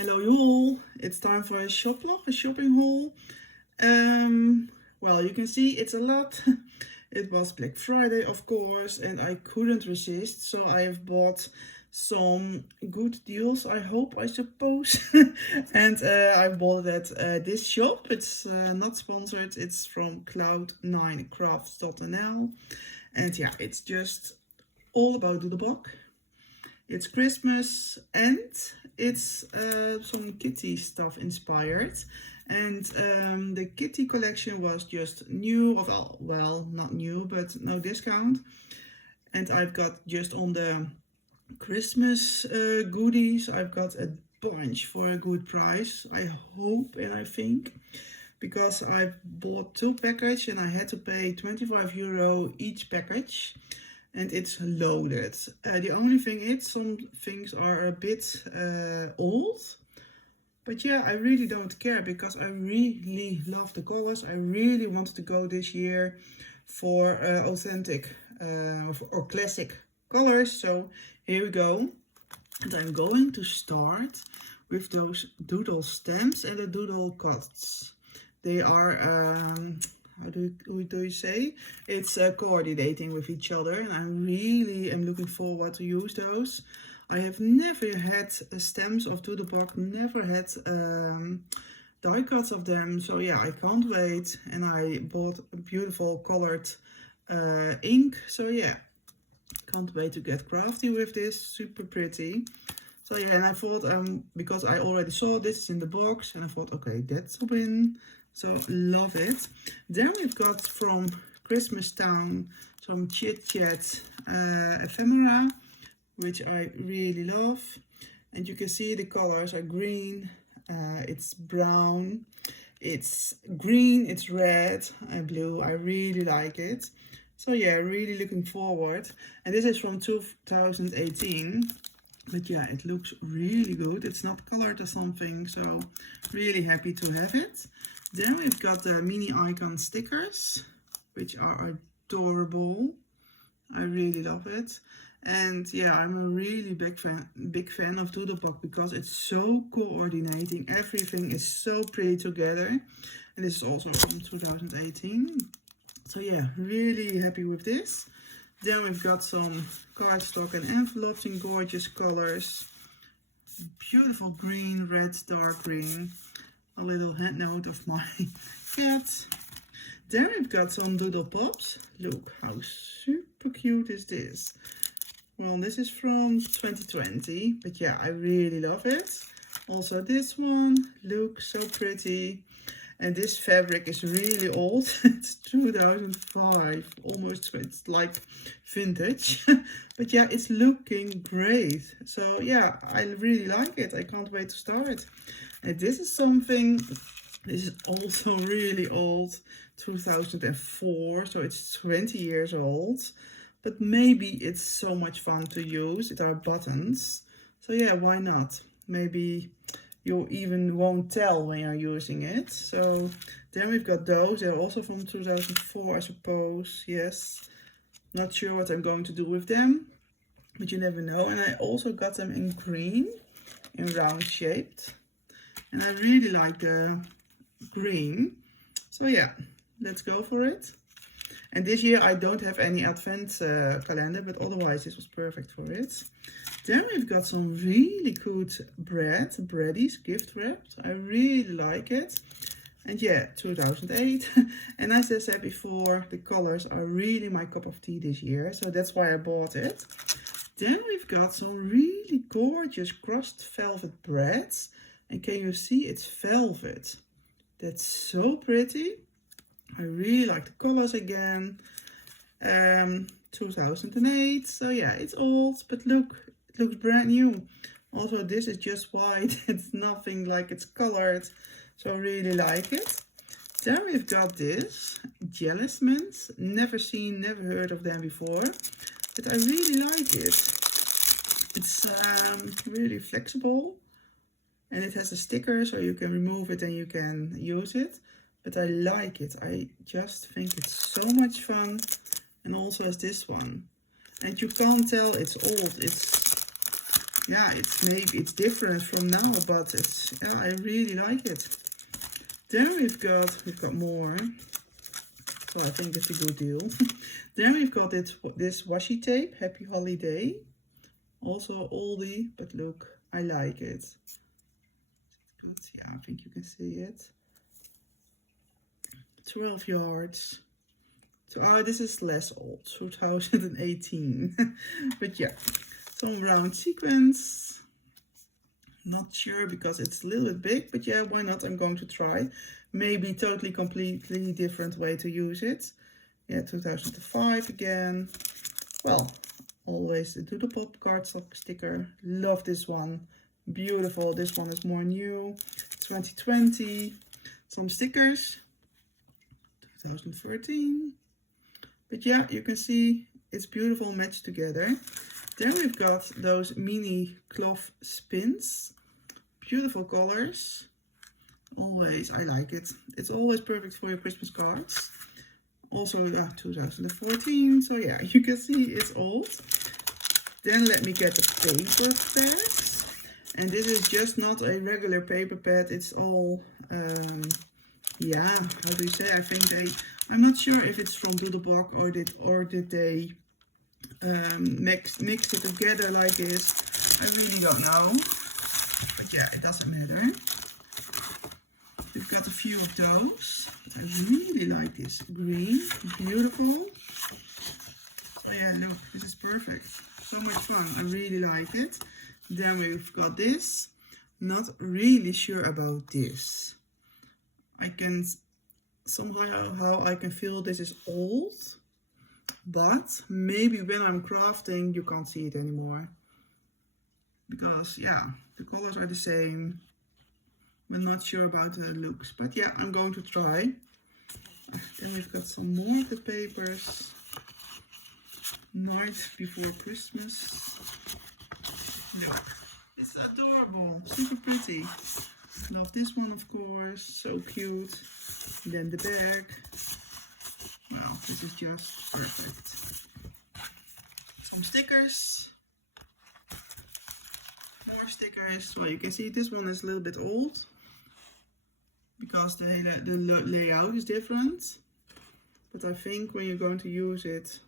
Hello you all, it's time for a shoplog, a shopping haul. Well, you can see it's a lot. It was Black Friday, of course, and I couldn't resist, so I have bought some good deals, I suppose. And I bought it at this shop. It's not sponsored, it's from cloud9crafts.nl, and yeah, it's just all about Doodlebug. It's Christmas and it's some kitty stuff inspired. And the kitty collection was just new, well, not new, but no discount. And I've got just on the Christmas goodies, I've got a bunch for a good price, I hope and I think. Because I bought 2 packages and I had to pay €25 each package. And it's loaded. The only thing is, some things are a bit old. But yeah, I really don't care because I really love the colors. I really wanted to go this year for authentic or classic colors. So here we go. And I'm going to start with those doodle stamps and the doodle cuts. They are... how do you say? It's coordinating with each other, and I really am looking forward to use those. I have never had stamps of Doodlebug, never had die cuts of them, so yeah, I can't wait. And I bought a beautiful colored ink, so yeah, can't wait to get crafty with this, super pretty. So yeah, and I thought, because I already saw this in the box, and I thought, okay, that's a win. So love it. Then we've got from Christmas Town some Chit Chat ephemera, which I really love. And you can see the colors are green, it's brown, it's green, it's red and blue. I really like it. So yeah, really looking forward. And this is from 2018. But yeah, it looks really good. It's not colored or something, so really happy to have it. Then we've got the mini icon stickers, which are adorable. I really love it. And yeah, I'm a really big fan of Doodlebug because it's so coordinating. Everything is so pretty together. And this is also from 2018. So yeah, really happy with this. Then we've got some cardstock and envelopes in gorgeous colors. Beautiful green, red, dark green. A little hand note of my cat. Then we've got some doodle pops. Look how super cute is this. Well, this is from 2020, but yeah, I really love it. Also this one, look, so pretty. And this fabric is really old. It's 2005, almost, it's like vintage. But yeah, it's looking great. So yeah, I really like it. I can't wait to start. And this is something, this is also really old, 2004. So it's 20 years old. But maybe it's so much fun to use. It are buttons. So yeah, why not? Maybe you even won't tell when you're using it. So then we've got those. They're also from 2004, I suppose. Yes. Not sure what I'm going to do with them, but you never know. And I also got them in green, in round shaped. And I really like the green. So yeah, let's go for it. And this year I don't have any advent calendar, but otherwise this was perfect for it. Then we've got some really good breadies, gift wrapped. I really like it. And yeah, 2008. And as I said before, the colors are really my cup of tea this year. So that's why I bought it. Then we've got some really gorgeous crushed velvet breads. And can you see it's velvet? That's so pretty. I really like the colors again. 2008. So yeah, it's old, but look, it looks brand new. Also, this is just white. It's nothing like it's colored. So I really like it. Then we've got this Jealous Mints. Never seen, never heard of them before. But I really like it. It's really flexible. And it has a sticker, so you can remove it and you can use it. But I like it. I just think it's so much fun. And also as this one. And you can't tell it's old. It's yeah, it's different from now, but it's, yeah, I really like it. Then we've got more. So I think it's a good deal. Then we've got this washi tape, Happy Holiday. Also oldie, but look, I like it. Is it good? Yeah, I think you can see it. 12 yards. So, oh, this is less old, 2018. But yeah, some round sequins. Not sure because it's a little bit big, but yeah, why not? I'm going to try. Maybe totally, completely different way to use it. Yeah, 2005 again. Well, always the Doodlebug cardstock sticker. Love this one. Beautiful. This one is more new. 2020. Some stickers. 2014. But yeah, you can see it's beautiful matched together. Then we've got those mini cloth spins. Beautiful colors. Always, I like it. It's always perfect for your Christmas cards. Also 2014. So yeah, you can see it's old. Then let me get the paper pads. And this is just not a regular paper pad. It's all, yeah, how do you say? I think I'm not sure if it's from Doodlebug or did they mix it together like this. I really don't know. But yeah, it doesn't matter. We've got a few of those. I really like this green. Beautiful. So yeah, look, this is perfect. So much fun. I really like it. Then we've got this. Not really sure about this. I can somehow I can feel this is old. But maybe when I'm crafting, you can't see it anymore. Because yeah, the colors are the same. I'm not sure about the looks, but yeah, I'm going to try. Then we've got some more of the papers. Night Before Christmas. Look, it's adorable, super pretty. Love this one, of course, so cute. Then the bag. Wow, this is just perfect. Some stickers. More stickers. Well, you can see this one is a little bit old because the layout is different. But I think when you're going to use it,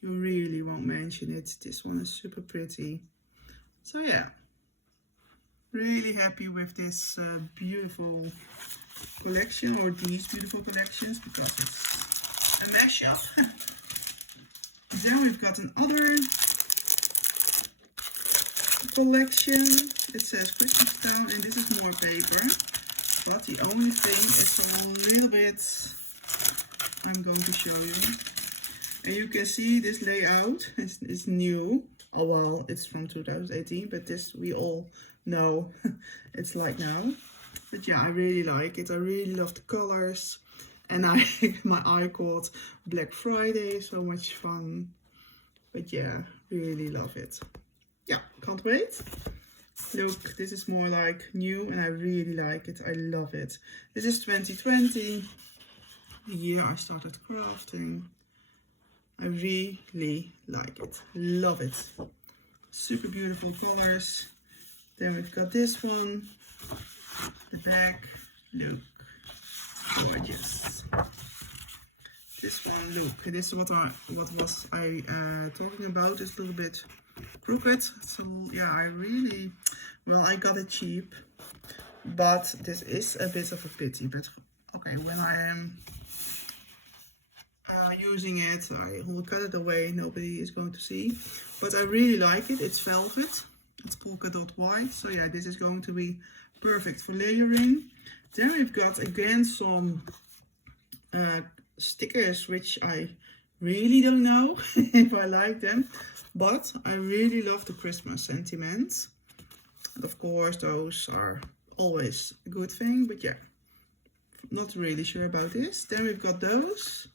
you really won't mention it. This one is super pretty. So yeah, really happy with this beautiful collection, or these beautiful collections, because it's a mashup. Then we've got another collection. It says Christmas Town, and this is more paper. But the only thing is a little bit, I'm going to show you. And you can see this layout is new. Oh well, it's from 2018, but this we all know it's like now. But yeah, I really like it. I really love the colors. And my eye caught Black Friday, so much fun. But yeah, really love it. Yeah, can't wait. Look, this is more like new and I really like it. I love it. This is 2020, the year I started crafting. I really like it. Love it. Super beautiful colors. Then we've got this one. The back. Look. Gorgeous. This one, look. This is what was I talking about. It's a little bit crooked. So yeah, I got it cheap. But this is a bit of a pity. But okay, when I am using it, I will cut it away. Nobody is going to see. But I really like it. It's velvet. It's polka dot white. So yeah, this is going to be perfect for layering. Then we've got again some stickers, which I really don't know if I like them. But I really love the Christmas sentiment. And of course, those are always a good thing. But yeah, not really sure about this. Then we've got those.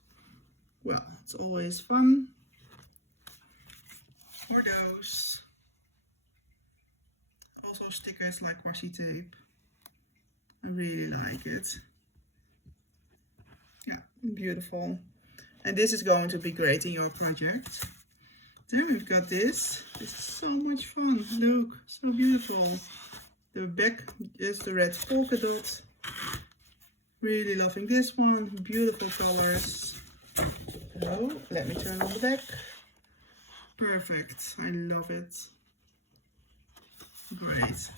Well, it's always fun. Or those. Also stickers like washi tape. I really like it. Yeah, beautiful. And this is going to be great in your project. Then we've got this. This is so much fun. Look, so beautiful. The back is the red polka dot. Really loving this one. Beautiful colors. So let me turn on the back. Perfect. I love it. Great.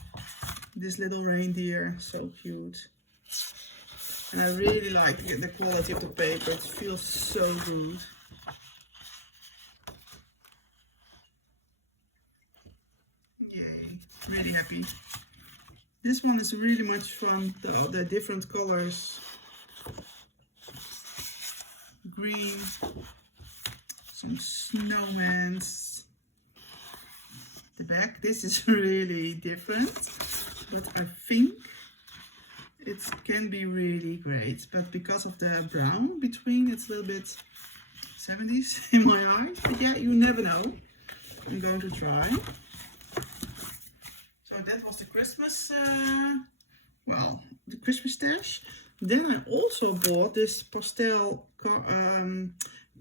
This little reindeer, so cute. And I really like the quality of the paper. It feels so good. Yay, really happy. This one is really much fun. The different colors. Green. Some snowmans. The back, this is really different, but I think it can be really great. But because of the brown between, it's a little bit 70s in my eyes. But yeah, you never know. I'm going to try. So that was the Christmas, well, the Christmas stash. Then I also bought this pastel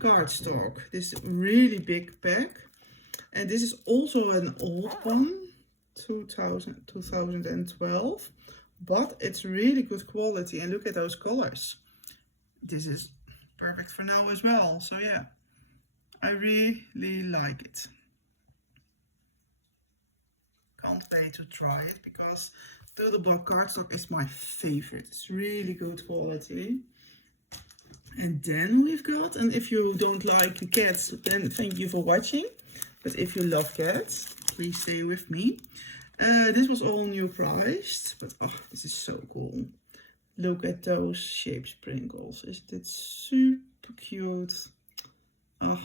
cardstock, this really big pack. And this is also an old one, 2012, but it's really good quality. And look at those colors. This is perfect for now as well. So yeah, I really like it. Can't wait to try it because Doodlebug cardstock is my favorite. It's really good quality. And then we've got, and if you don't like cats, then thank you for watching. But if you love cats, please stay with me. This was all new priced, but oh, this is so cool. Look at those shape sprinkles. Isn't it super cute? Oh,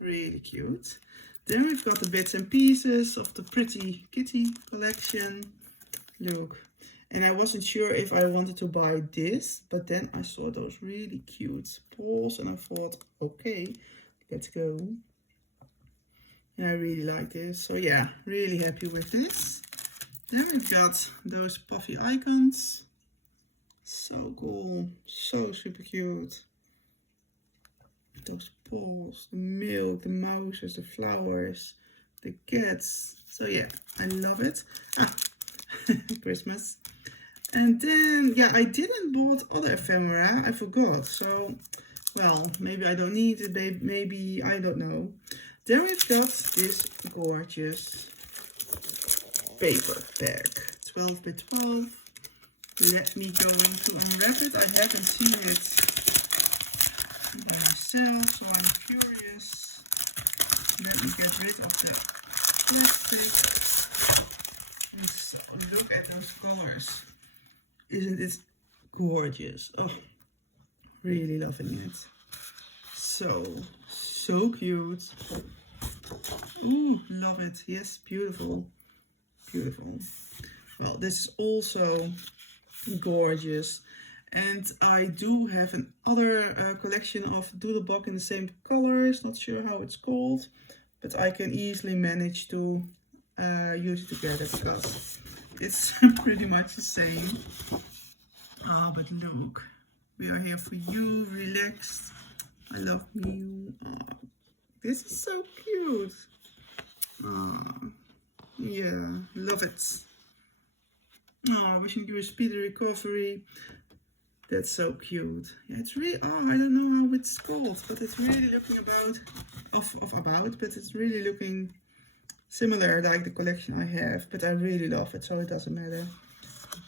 really cute. Then we've got the bits and pieces of the Pretty Kitty collection. Look. And I wasn't sure if I wanted to buy this, but then I saw those really cute paws and I thought, okay, let's go. And I really like this. So yeah, really happy with this. Then we've got those puffy icons. So cool. So super cute. Those paws, the milk, the mouses, the flowers, the cats. So yeah, I love it. Ah, Christmas. And then, yeah, I didn't bought other ephemera. I forgot. So, well, maybe I don't need it. Maybe, I don't know. Then we've got this gorgeous paper bag. 12 by 12. Let me go to unwrap it. I haven't seen it myself, so I'm curious. Let me get rid of the plastic. So look at those colors. Isn't it gorgeous? Oh, really loving it. So cute. Ooh, love it. Yes, beautiful. Beautiful. Well, this is also gorgeous. And I do have another collection of Doodlebug in the same colors. Not sure how it's called, but I can easily manage to use it together because it's pretty much the same. Ah, but look, we are here for you, relaxed. I love you. Oh, this is so cute. Yeah, love it. Oh, wishing you a speedy recovery. That's so cute. Yeah, it's really, I don't know how it's called, but it's really looking but it's really looking similar like the collection I have, but I really love it, so it doesn't matter.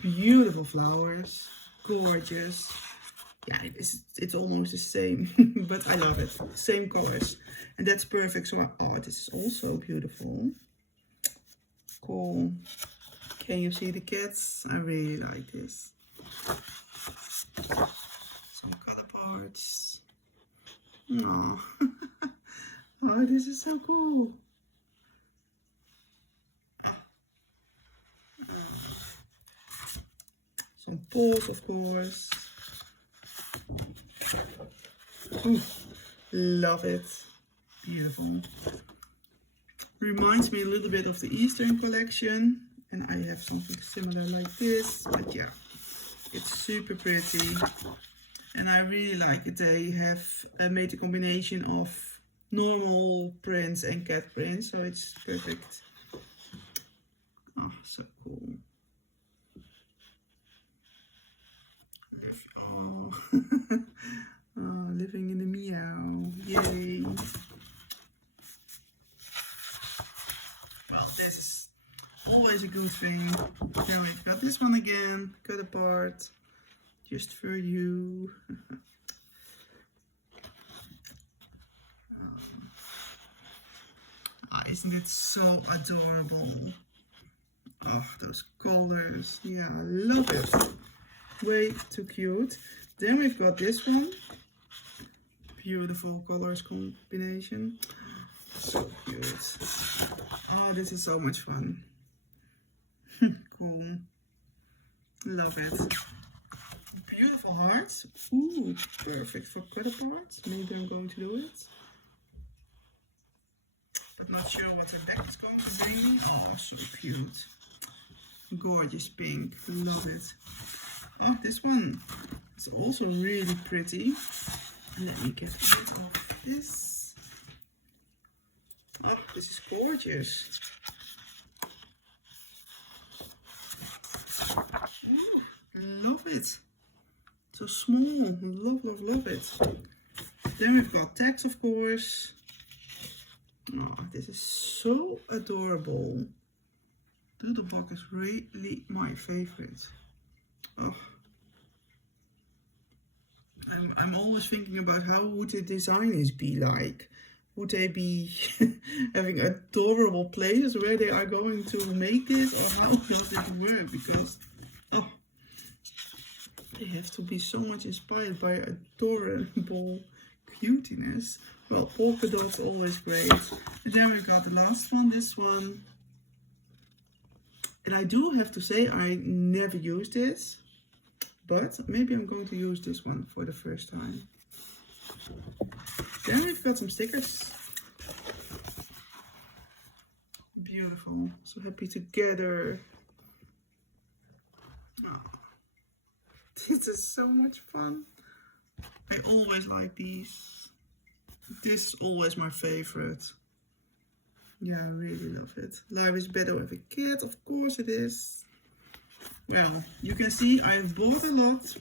Beautiful flowers, gorgeous. Yeah, it's almost the same, but I love it. Same colors, and that's perfect. So, oh, this is also beautiful. Cool. Can you see the cats? I really like this. Some color parts. Oh, oh, this is so cool. Some paws, of course. Ooh, love it. Beautiful. Reminds me a little bit of the Eastern collection. And I have something similar like this. But yeah, it's super pretty. And I really like it. They have made a combination of normal prints and cat prints, so it's perfect. Oh, so cool. Oh, oh, living in a meow. Yay. Well, this is always a good thing. Now we've got this one again, cut apart, just for you. Isn't it so adorable? Oh, those colors. Yeah, I love it. Way too cute. Then we've got this one. Beautiful colors combination. So cute. Oh, this is so much fun. Cool. Love it. Beautiful hearts. Ooh, perfect for cut apart. Maybe I'm going to do it. But not sure what the back is going to bring me. Oh, so cute. Gorgeous pink. Love it. Oh, this one is also really pretty. Let me get rid of this. Oh, this is gorgeous. Ooh, love it. So small. Love, love, love it. Then we've got tags, of course. Oh, this is so adorable. Doodlebug is really my favorite. Oh. I'm always thinking about how would the designers be like. Would they be having adorable places where they are going to make this, or how does it work? Because oh, they have to be so much inspired by adorable cuteness. Well, polka dots always great. And then we've got the last one, this one. And I do have to say I never used this, but maybe I'm going to use this one for the first time. Then we've got some stickers. Beautiful. So happy together. Oh, this is so much fun. I always like these. This is always my favorite. Yeah, I really love it. Life is better with a kid, of course it is. Well, you can see I've bought a lot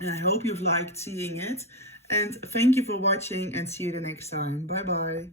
and I hope you've liked seeing it. And thank you for watching and see you the next time. Bye bye.